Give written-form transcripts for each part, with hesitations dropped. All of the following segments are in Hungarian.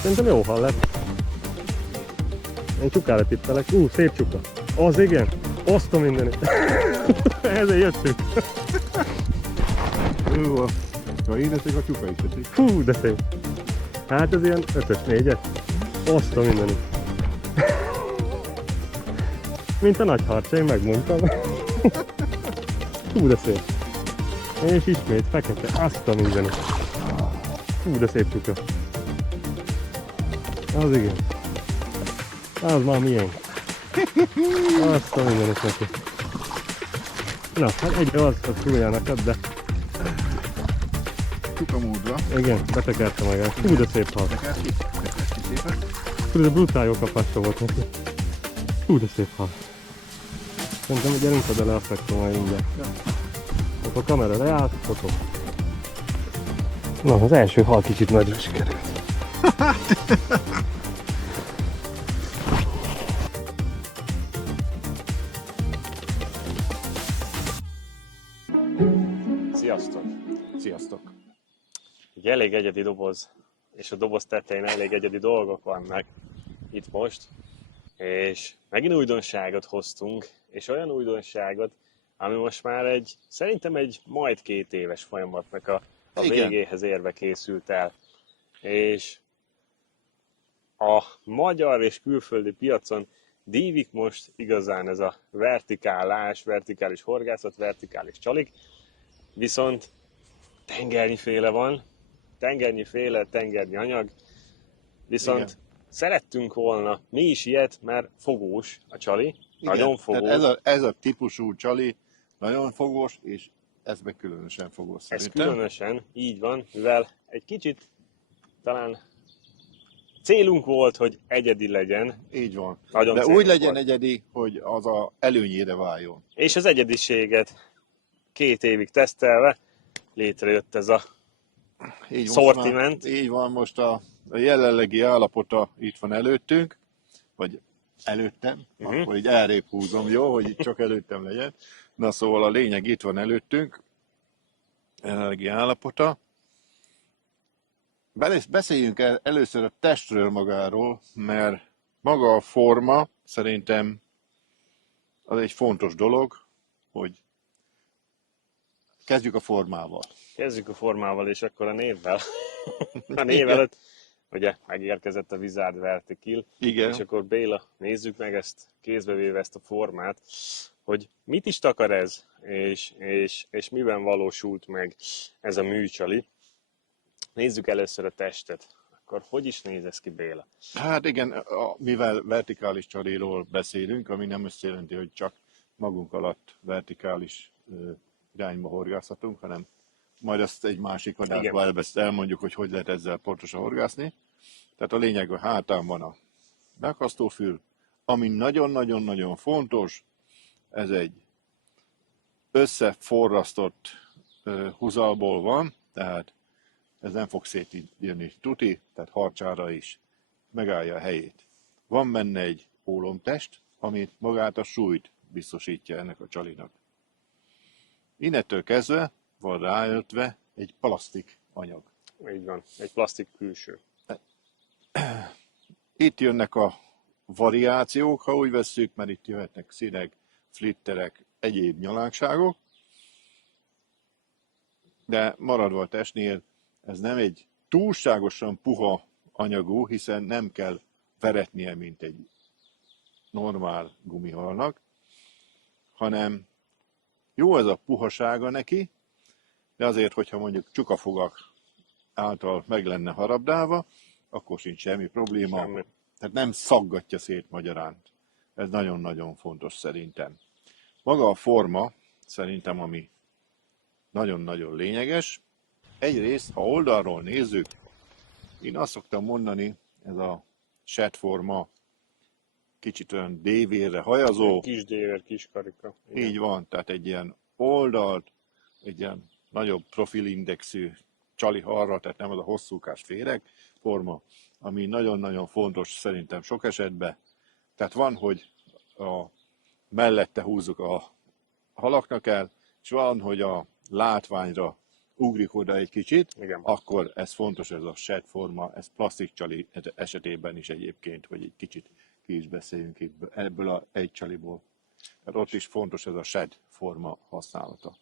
Szerintem jó hal lett. Én csukára tippelek. Szép csuka. Az igen. Azt a mindenit. Ezzel jöttünk. Jó, ha én eszek, a csuka is esik. Fú, de szép. Hát ez ilyen 5-ös, 4-es. Azt a mindenit. Mint a nagy harcsa, én megmondtam. Fú, de szép. És ismét fekete. Azt a mindenit. Fú, de szép csuka. Az igen. Az már miénk. Azt a mindenit neki. Na, hát egyre az súlya neked, de Csuka módra. igen, betekertem magát. Hú, de szép hal. Tekert ki szépen. Hú, de brutál jó kapása volt neki. Hú, de szép hal. Szerintem, hogy gyerünk oda le a szektor majd mindjárt. Ja. Akkor a kamera leállt, fotó. Na, az első hal kicsit nagyra sikerült. Sziasztok! Sziasztok! Egy elég egyedi doboz, és a doboz tetején elég egyedi dolgok vannak itt most, és megint újdonságot hoztunk, és olyan újdonságot, ami most már szerintem egy majd 2 éves folyamatnak a Igen. végéhez érve készült el. És a magyar és külföldi piacon dívik most igazán ez a vertikális horgászat, vertikális csalik, viszont tengernyiféle van, tengernyi anyag, viszont Igen. szerettünk volna mi is ilyet, mert fogós a csali, Igen, nagyon fogós. tehát ez a típusú csali nagyon fogós, és ez meg különösen fogós Ez szerintem. különösen így van, mivel egy kicsit talán célunk volt, hogy egyedi legyen. Így van. Nagyon De célunk úgy legyen volt. egyedi, hogy az a előnyére váljon. És az egyediséget 2 évig tesztelve létrejött ez a Így most Szortiment. Így van, most a jelenlegi állapota itt van előttünk, vagy előttem, akkor így elrébb húzom, jó, hogy itt csak előttem legyen. Na szóval a lényeg itt van előttünk, jelenlegi állapota. Beszéljünk először a testről magáról, mert maga a forma szerintem az egy fontos dolog, hogy kezdjük a formával. Kezdjük a formával, és akkor a névvel. A név előtt ugye megérkezett a Wizard Vertical, Igen. és akkor Béla, nézzük meg ezt, kézbe véve ezt a formát, hogy mit is takar ez, és miben valósult meg ez a műcsali. Nézzük először a testet. Akkor hogy is néz ez ki, Béla? Hát igen, mivel vertikális csaliról beszélünk, ami nem azt jelenti, hogy csak magunk alatt vertikális irányba horgászhatunk, hanem majd ezt egy másik adásban elmondjuk, hogy lehet ezzel pontosan horgászni. Tehát a lényeg, a hátán van a megakasztófül, ami nagyon-nagyon-nagyon fontos, ez egy összeforrasztott húzalból van, tehát ez nem fog szétjönni tuti, tehát harcsára is megállja a helyét. Van benne egy ólomtest, ami magát a súlyt biztosítja ennek a csalinak. Innentől kezdve van ráöltve egy plastik anyag. Így van, egy plastik külső. Itt jönnek a variációk, ha úgy vesszük, mert itt jöhetnek színek, flitterek, egyéb nyalánkságok. De maradva a testnél, ez nem egy túlságosan puha anyagú, hiszen nem kell veretnie, mint egy normál gumihalnak, hanem jó ez a puhasága neki, de azért, hogyha mondjuk csukafogak által meg lenne harabdálva, akkor sincs semmi probléma. Semmi. Tehát nem szaggatja szét magyaránt. Ez nagyon-nagyon fontos szerintem. Maga a forma szerintem, ami nagyon-nagyon lényeges. Egyrészt, ha oldalról nézzük, én azt szoktam mondani, ez a set forma kicsit olyan dévérre hajazó. Kis déver, kis karika. Igen. Így van, tehát egy ilyen oldalt, egy ilyen nagyobb profilindexű csali harra, tehát nem az a hosszúkás féreg forma, ami nagyon-nagyon fontos szerintem sok esetben. Tehát van, hogy a mellette húzzuk a halaknak el, és van, hogy a látványra ugrik oda egy kicsit, Igen. akkor ez fontos, ez a shed forma, ez plastik csali esetében is egyébként, hogy egy kicsit ki is beszéljünk itt ebből a egy csaliból. Tehát ott is fontos ez a shed forma használata.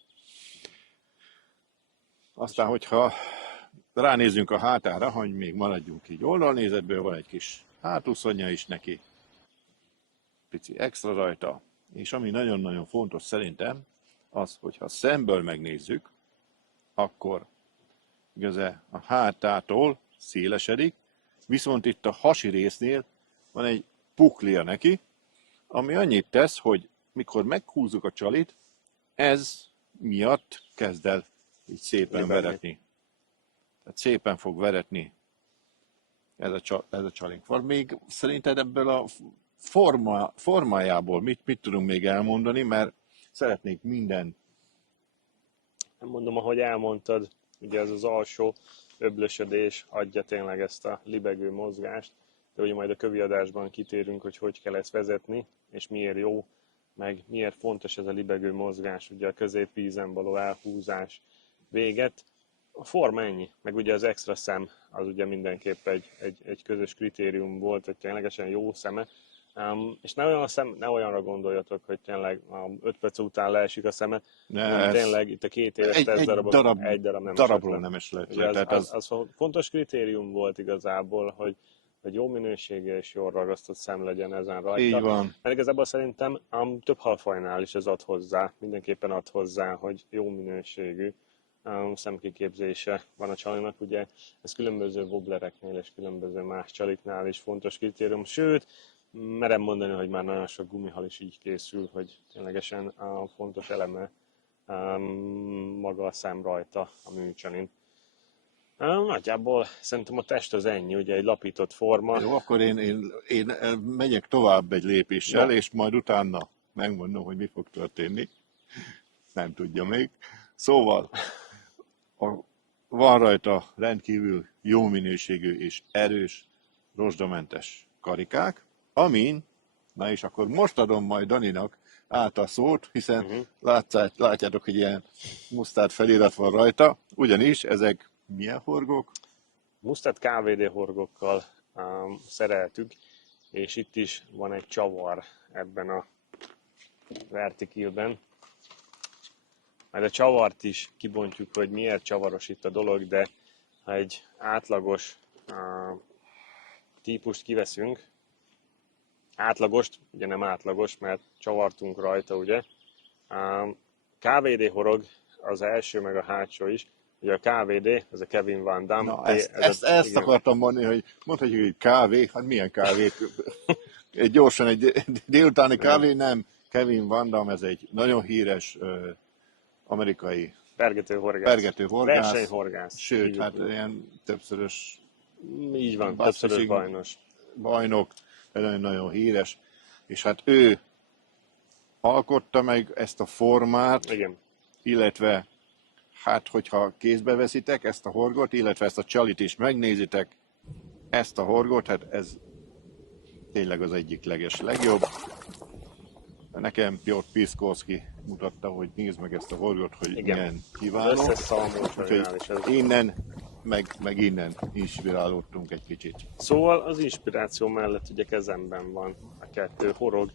Aztán, hogyha ránézzünk a hátára, hogy még maradjunk így oldalnézetből, van egy kis hátúszonya is neki, pici extra rajta, és ami nagyon-nagyon fontos szerintem, az, hogyha szemből megnézzük, akkor igazán a hátától szélesedik, viszont itt a hasi résznél van egy puklia neki, ami annyit tesz, hogy mikor meghúzzuk a csalit, ez miatt kezd el így szépen veretni. Tehát szépen fog veretni ez a csalink. Van még szerinted ebből a formájából mit tudunk még elmondani, mert szeretnék minden. Nem mondom, ahogy elmondtad, ugye ez az alsó öblösödés adja tényleg ezt a libegő mozgást, de ugye majd a kövi adásban kitérünk, hogy hogy kell ezt vezetni, és miért jó, meg miért fontos ez a libegő mozgás, ugye a középvízen való elhúzás véget. A forma ennyi, meg ugye az extra szem, az ugye mindenképp egy közös kritérium volt, hogy ténylegesen jó szeme. És ne olyanra gondoljatok, hogy tényleg 5 perc után leesik a szeme, hanem tényleg itt a 2 éves tesztdarabot egy darabról nem esett le. le. Az fontos kritérium volt igazából, hogy jó minőségű és jól ragasztott szem legyen ezen rajta. Így van. Mert igazából szerintem több halfajnál is ez ad hozzá, mindenképpen ad hozzá, hogy jó minőségű szemkiképzése van a csalinak, ugye ez különböző wobblereknél és különböző más csaliknál is fontos kritérium, sőt, merem mondani, hogy már nagyon sok gumihal is így készül, hogy ténylegesen a fontos eleme maga a szem rajta a műcsalin. Nagyjából szerintem a test az ennyi, ugye egy lapított forma. Jó, akkor én megyek tovább egy lépéssel, és majd utána megmondom, hogy mi fog történni. Nem tudja még. Szóval van rajta rendkívül jó minőségű és erős, rozsdamentes karikák, amin, na és akkor most adom majd Daninak át a szót, hiszen látjátok, hogy ilyen musztárd felirat van rajta, ugyanis ezek milyen horgok? Musztárd KVD horgokkal szereltük, és itt is van egy csavar ebben a vertikilben. Majd a csavart is kibontjuk, hogy miért csavaros itt a dolog, de ha egy átlagos típust kiveszünk, átlagost, ugye nem átlagos, mert csavartunk rajta, ugye. KVD horog az első, meg a hátsó is. Ugye a KVD, ez a Kevin Van Damme. Na, ezt akartam mondani, hogy mondhatjuk, hogy kávé, hát milyen kávé? Gyorsan egy délutáni kávé, nem. Kevin Van Damme, ez egy nagyon híres amerikai pergetőhorgász. Versenyhorgász. Sőt, hát ilyen többszörös. Így van, többszörös bajnok, nagyon híres. És hát ő alkotta meg ezt a formát, igen. Illetve hát, hogyha kézbe veszitek ezt a horgot, illetve ezt a csalit is megnézitek, ezt a horgot, hát ez tényleg az egyik legjobb. Nekem Piotr Piszkowski mutatta, hogy nézd meg ezt a horgot, hogy igen. Milyen kiváló. Úgyhogy innen, meg innen inspirálódtunk egy kicsit. Szóval az inspiráció mellett ugye kezemben van a 2 horog,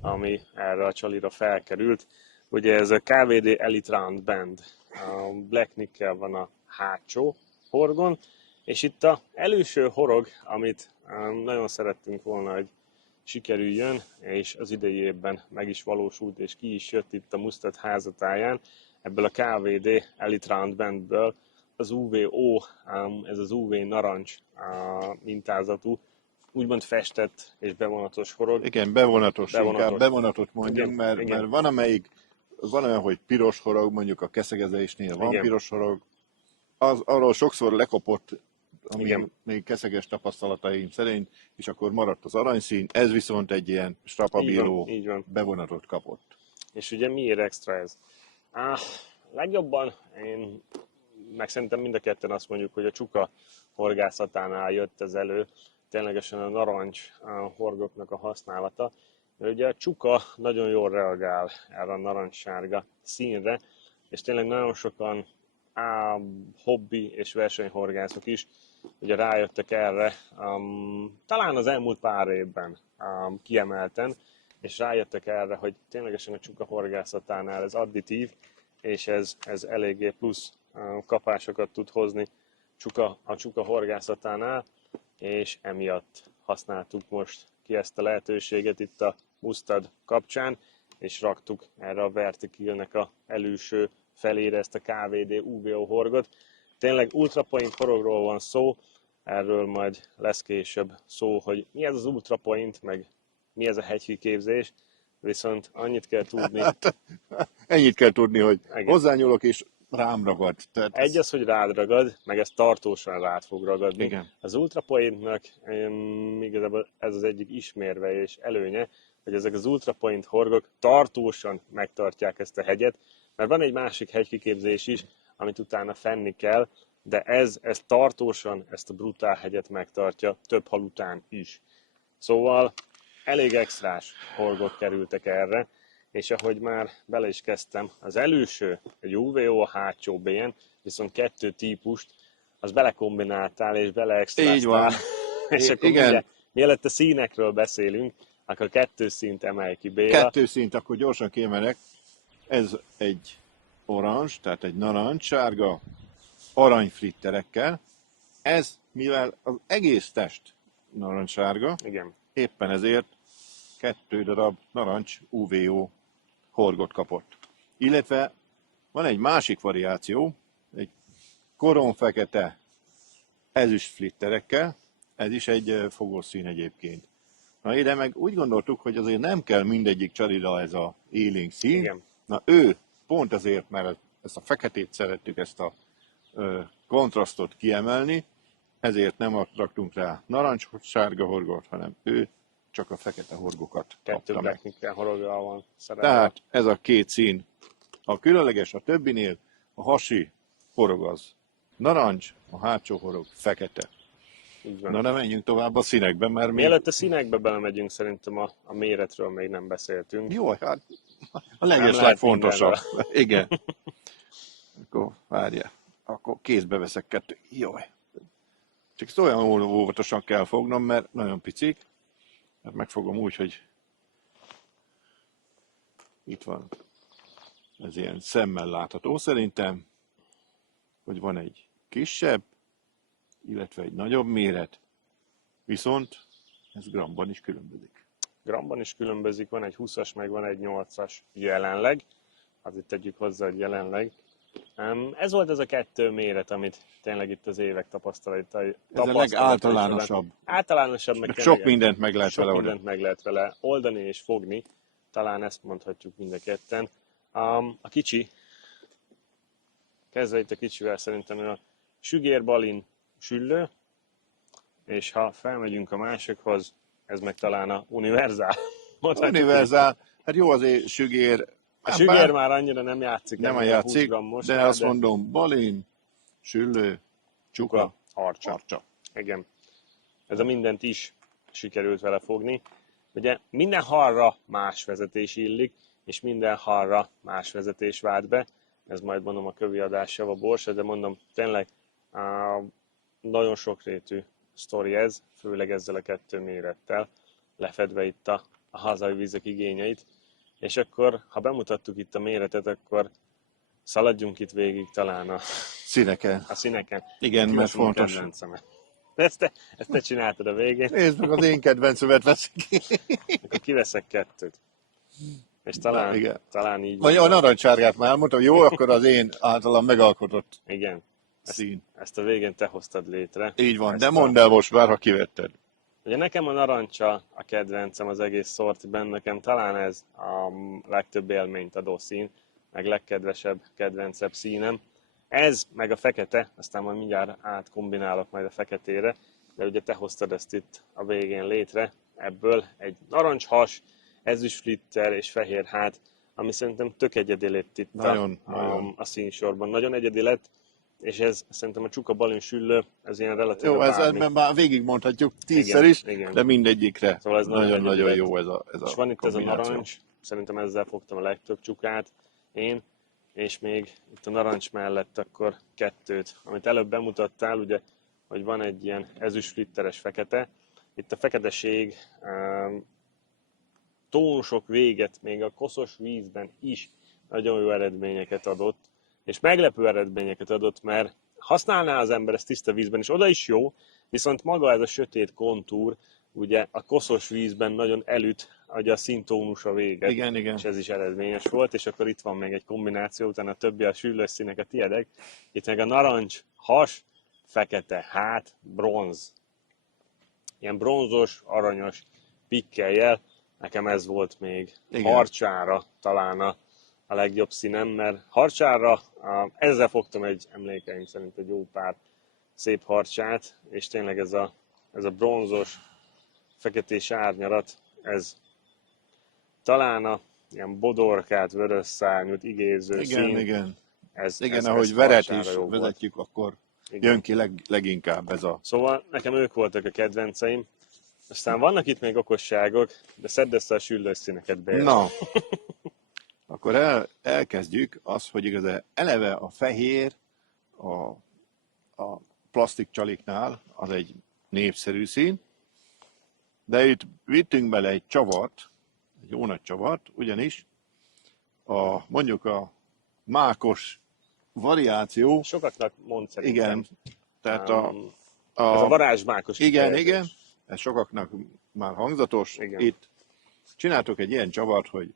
ami erre a csalira felkerült. Ugye ez a KVD Elite Round Band, a Black Nickel van a hátsó horgon, és itt a előső horog, amit nagyon szerettünk volna, hogy sikerüljön, és az idei évben meg is valósult, és ki is jött itt a Mustad házatáján, ebből a KVD Elite Round Bandből az UVO, ez az UV narancs mintázatú, úgymond festett és bevonatos horog. Igen, inkább bevonatot mondjuk, igen, mert van olyan, hogy piros horog, mondjuk a keszegezésnél van igen. Piros horog, arról sokszor lekopott, még keszeges tapasztalataim szerint, és akkor maradt az aranyszín, ez viszont egy ilyen strapabíró bevonatot kapott. És ugye miért extra ez? Legjobban meg szerintem mind a ketten azt mondjuk, hogy a csuka horgászatánál jött ez elő, ténylegesen a narancs horgoknak a használata, mert ugye a csuka nagyon jól reagál erre a narancssárga színre, és tényleg nagyon sokan hobbi és versenyhorgászok is ugye rájöttek erre, talán az elmúlt pár évben kiemelten, és rájöttek erre, hogy ténylegesen a csuka horgászatánál ez additív, és ez eléggé plusz kapásokat tud hozni a csuka horgászatánál, és emiatt használtuk most ki ezt a lehetőséget itt a Mustad kapcsán, és raktuk erre a Vertikillnek a előső felére ezt a KVD UVO horgot. Tényleg ultrapoint horogról van szó, erről majd lesz később szó, hogy mi ez az ultrapoint, meg mi ez a hegykiképzés, viszont annyit kell tudni. Ennyit kell tudni, hogy Igen. hozzányúlok és rám ragad. Tehát Egy az, hogy rád ragad, meg ez tartósan rád fog ragadni. Igen. Az ultrapointnak igazából ez az egyik ismérve és előnye, hogy ezek az ultrapoint horgok tartósan megtartják ezt a hegyet, mert van egy másik hegykiképzés is, amit utána fenni kell, de ez tartósan ezt a brutál hegyet megtartja több hal után is. Szóval elég extrás horgok kerültek erre, és ahogy már bele is kezdtem, az előső, egy UVO, a hátsó BN, viszont 2 típust, az belekombináltál és beleextráztál. Így van. És akkor Igen. mielőtt a színekről beszélünk, akkor 2 színt emelj ki, Béla. 2 szint, akkor gyorsan kiemelek. Ez egy orange, tehát egy narancssárga, aranyflitterekkel. Ez, mivel az egész test narancssárga, Igen. éppen ezért 2 darab narancs UVO horgot kapott. Illetve van egy másik variáció, egy koronfekete ezüst flitterekkel, ez is egy fogószín egyébként. Na ide meg úgy gondoltuk, hogy azért nem kell mindegyik csalira ez a élénk szín. Igen. Na ő pont ezért, mert ezt a feketét szerettük, ezt a kontrasztot kiemelni, ezért nem raktunk rá narancssárga horgot, hanem ő csak a fekete horgokat 2 kapta meg. Black Nickel horoggal van szerelve. Tehát ez a 2 szín. A különleges a többinél, a hasi horog az narancs, a hátsó horog fekete. Így van. Na de menjünk tovább a színekbe, mert még... Mielőtt a színekbe belemegyünk, szerintem a méretről még nem beszéltünk. Jó, hát a Nem leges lehet legfontosabb. Igen. Akkor várja. Akkor kézbe veszek 2. Jaj. Csak ezt olyan óvatosan kell fognom, mert nagyon picik. Hát megfogom úgy, hogy itt van. Ez ilyen szemmel látható szerintem, hogy van egy kisebb, illetve egy nagyobb méret, viszont ez gramban is különbözik. Gramban is különbözik, van egy 20-as, meg van egy 8-as jelenleg. Azért tegyük hozzá, hogy jelenleg. Ez volt ez a 2 méret, amit tényleg itt az évek tapasztalatai. Ez a legáltalánosabb. Általánosabb, meg Sok tényleg mindent meg lehet sok vele mindent oldani. meg lehet vele oldani és fogni. Talán ezt mondhatjuk mind a ketten. A kicsi, kezdve itt a kicsivel, szerintem a sügérbalin süllő, és ha felmegyünk a másikhoz, ez meg talán a univerzál. Mondhatjuk így. Univerzál, hát jó azért sügér. A sügér már annyira nem játszik. Nem a ennél játszik, 20 grammos, de azt mondom, balin, süllő, csuka, harcsa. harcsa. Igen. Ez a mindent is sikerült vele fogni. Ugye minden halra más vezetés illik, és minden halra más vezetés vált be. Ez majd mondom a kövi adás a borsa, de mondom, tényleg nagyon sokrétű sztori ez, főleg ezzel a 2 mérettel, lefedve itt a hazai vizek igényeit. És akkor, ha bemutattuk itt a méretet, akkor szaladjunk itt végig talán a Színeken. színeken. Igen, Ki mert lesz a mi fontos. kedvencemet? Ezt te csináltad a végén, Nézd meg, az én kedvencemet veszik. akkor kiveszek 2. És Na, igen. talán így Vagy a narancsárgát már mondtam, jó, akkor az én általam megalkotott Igen, szín. ezt a végén te hoztad létre. Így van, Ezt de mondd el most már, ha kivetted. Ugye nekem a narancsa a kedvencem az egész szortiben, nekem talán ez a legtöbb élményt adó szín, meg legkedvesebb, kedvencebb színem. Ez, meg a fekete, aztán majd mindjárt átkombinálok majd a feketére, de ugye te hoztad ezt itt a végén létre, ebből egy narancs-has, ezüst flitter és fehér hát, ami szerintem tök egyedi lett itt Nagyon. a színsorban. Nagyon egyedi lett, és ez szerintem a csuka balin süllő, ez ilyen relatív Jó, ez bármi. már végigmondhatjuk 10-szer Igen, is, igen. de mindegyikre Szóval ez nagyon-nagyon egyedi jó lett. ez a És van itt ez a kombináció. narancs, szerintem ezzel fogtam a legtöbb csukát én, és még itt a narancs mellett akkor kettőt, amit előbb bemutattál, ugye, hogy van egy ilyen ezüstflitteres fekete. Itt a feketeség tónusok véget még a koszos vízben is nagyon jó eredményeket adott, és meglepő eredményeket adott, mert használná az ember ezt tiszta vízben, és oda is jó, viszont maga ez a sötét kontúr, ugye a koszos vízben nagyon elüt, ugye a színtónus a véget, Igen, igen. és ez is eredményes volt, és akkor itt van még egy kombináció, utána a többi a süllős színek a tiedek, itt meg a narancs, has, fekete, hát, bronz. Ilyen bronzos, aranyos pikkeljel, nekem ez volt még Igen. harcsára talán a legjobb színem, mert harcsára ezzel fogtam egy emlékeim szerint egy jó pár szép harcsát, és tényleg ez a bronzos, feketés árnyalat, ez talán a ilyen bodorkát, vörös szárnyút, igéző Igen, szín, igen. ez Igen, ez ahogy veret harcsára is jó volt. vezetjük, akkor Igen. jön ki leginkább ez a... Szóval nekem ők voltak a kedvenceim. Aztán vannak itt még okosságok, de szedd össze a süllős színeket, Béla. Na, akkor elkezdjük azt, hogy igazán eleve a fehér a plastik csaliknál az egy népszerű szín, de itt vittünk bele egy csavart, egy jó nagy csavart, ugyanis mondjuk a mákos variáció, Sokaknak mond szerintem. igen, tehát Ez a varázsmákos igen, kifejezés. igen, ez sokaknak már hangzatos. Igen. Itt csináltok egy ilyen csavart, hogy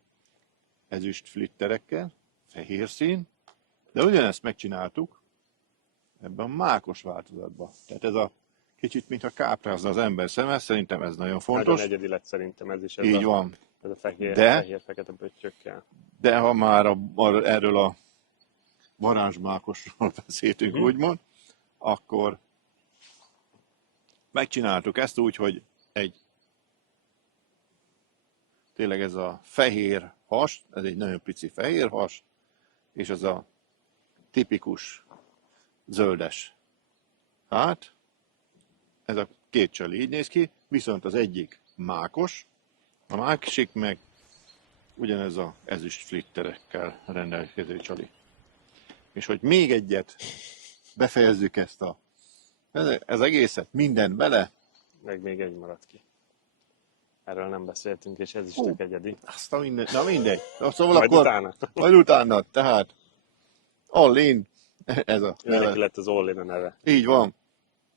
ezüst flitterekkel, fehér szín, de ugyanezt megcsináltuk ebben a mákos változatban. Tehát ez a kicsit, mintha káprázna az ember szeme, szerintem ez nagyon fontos. Nagyon egyedi lett szerintem ez is. Így van. Ez a fehér, De- fehér-fekete pöttyökkel. De ha már erről a varázsmákosról beszéltünk, úgymond, akkor megcsináltuk ezt úgy, hogy tényleg ez a fehér has, ez egy nagyon pici fehér has, és ez a tipikus zöldes. Hát, ez a két csali így néz ki, viszont az egyik mákos, a másik meg ugyanez a ezüst flitterekkel rendelkező csali. És hogy még egyet befejezzük ez egészet, mindent bele, Meg még egy maradt ki. Erről nem beszéltünk, és ez is tök egyedi. azt a minden, na mindegy. Na, szóval Majd akkor, utána. Majd utána, tehát all in, ez a Neki neve. lett az All-in a neve. Így van.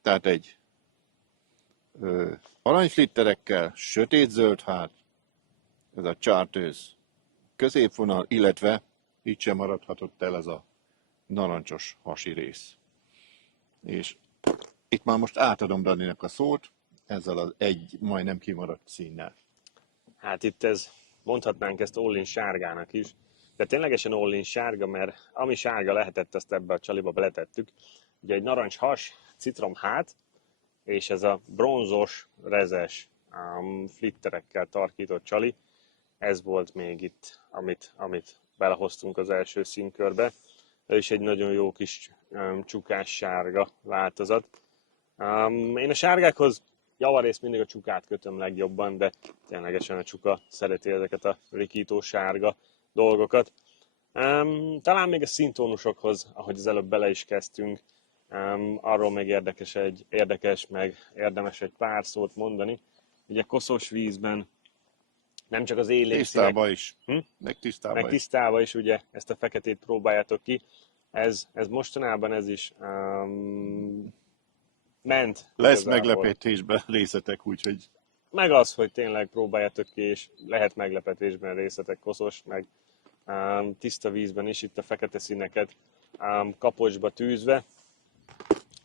Tehát egy aranyflitterekkel, sötét-zöld hát, ez a chartreuse középvonal, illetve itt sem maradhatott el ez a narancsos hasi rész. És itt már most átadom Daninak a szót, ezzel az egy majdnem kimaradt színnel. Hát itt mondhatnánk ezt All-in sárgának is, de ténylegesen All-in sárga, mert ami sárga lehetett, azt ebbe a csaliba beletettük. Ugye egy narancs has, citrom hát, és ez a bronzos, rezes flitterekkel tarkított csali, ez volt még itt, amit belehoztunk az első színkörbe. Ez is egy nagyon jó kis csukás sárga változat. Én a sárgákhoz javarészt mindig a csukát kötöm legjobban, de ténylegesen a csuka szereti ezeket a rikító sárga dolgokat. Talán még a színtónusokhoz, ahogy az előbb bele is kezdtünk, arról még érdekes, meg érdemes egy pár szót mondani. Ugye koszos vízben nem csak az élénk színek, Tisztába is. Meg tisztába meg is. tisztába is ugye ezt a feketét próbáljátok ki. Ez mostanában ez is ment. Lesz igazából. meglepetésben részletek, úgyhogy Meg az, hogy tényleg próbáljátok ki, és lehet meglepetésben részletek koszos, meg tiszta vízben is itt a fekete színeket kapocsba tűzve.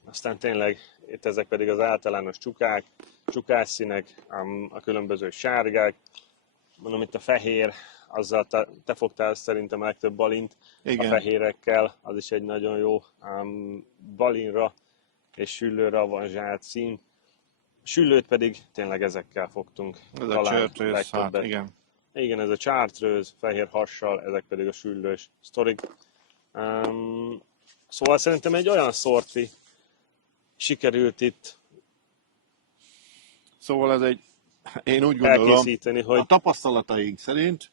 Aztán tényleg itt ezek pedig az általános csukák, csukásszínek, a különböző sárgák. Mondom, itt a fehér, azzal te fogtál szerintem a legtöbb balint. igen. A fehérekkel, az is egy nagyon jó balinra és süllőre avanzsált szín. A süllőt pedig tényleg ezekkel fogtunk. Ez a talán chartreuse, hát legtöbbet. igen. Igen, ez a chartreuse, fehér hassal, ezek pedig a süllős sztorik. Szóval szerintem egy olyan szorti sikerült itt Szóval ez én úgy gondolom, elkészíteni, hogy a tapasztalataink szerint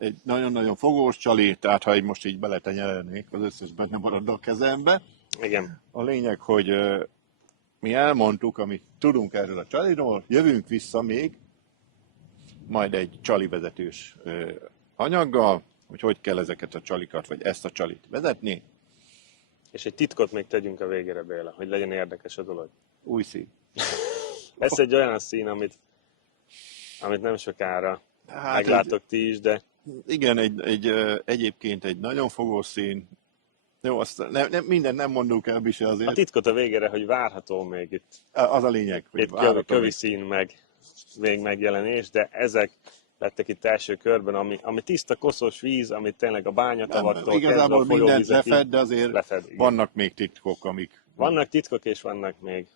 egy nagyon-nagyon fogós csali, tehát ha most így beletenyelnék, az összes benne maradna a kezembe. Igen. A lényeg, hogy mi elmondtuk, amit tudunk erről a csaliról, jövünk vissza még, majd egy csali vezetős anyaggal, hogy kell ezeket a csalikat, vagy ezt a csalit vezetni. És egy titkot még tegyünk a végére, Béla, hogy legyen érdekes a dolog. Új szín. Ez egy olyan szín, amit nem sokára meglátok ti is, de Igen, egyébként egy nagyon fogós szín. Jó, azt mindent nem mondunk el, Bise, a azért. titkot a végére, hogy várható még itt Az a lényeg, hogy itt várhatom. kövi szín még megjelenés, de ezek lettek itt első körben, ami tiszta, koszos víz, amit tényleg a bányatavattól kezdve a Igazából mindent folyóvizekig lefed, de azért lefed, igen. vannak még titkok, amik... Vannak titkok és vannak még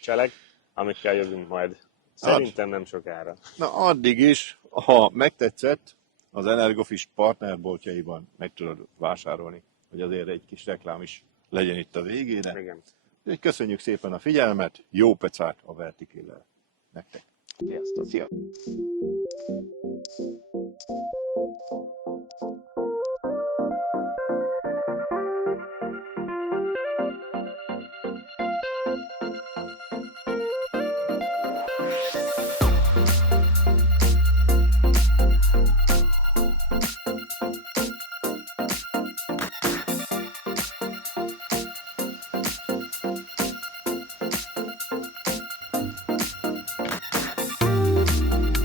cselek, amikkel jövünk majd. Szerintem nem sokára. Na addig is, ha megtetszett, az Energofish partnerboltjaiban meg tudod vásárolni, hogy azért egy kis reklám is legyen itt a végére. Igen. Úgyhogy köszönjük szépen a figyelmet, jó pecát a Vertikéllel nektek. Sziasztok! Szia!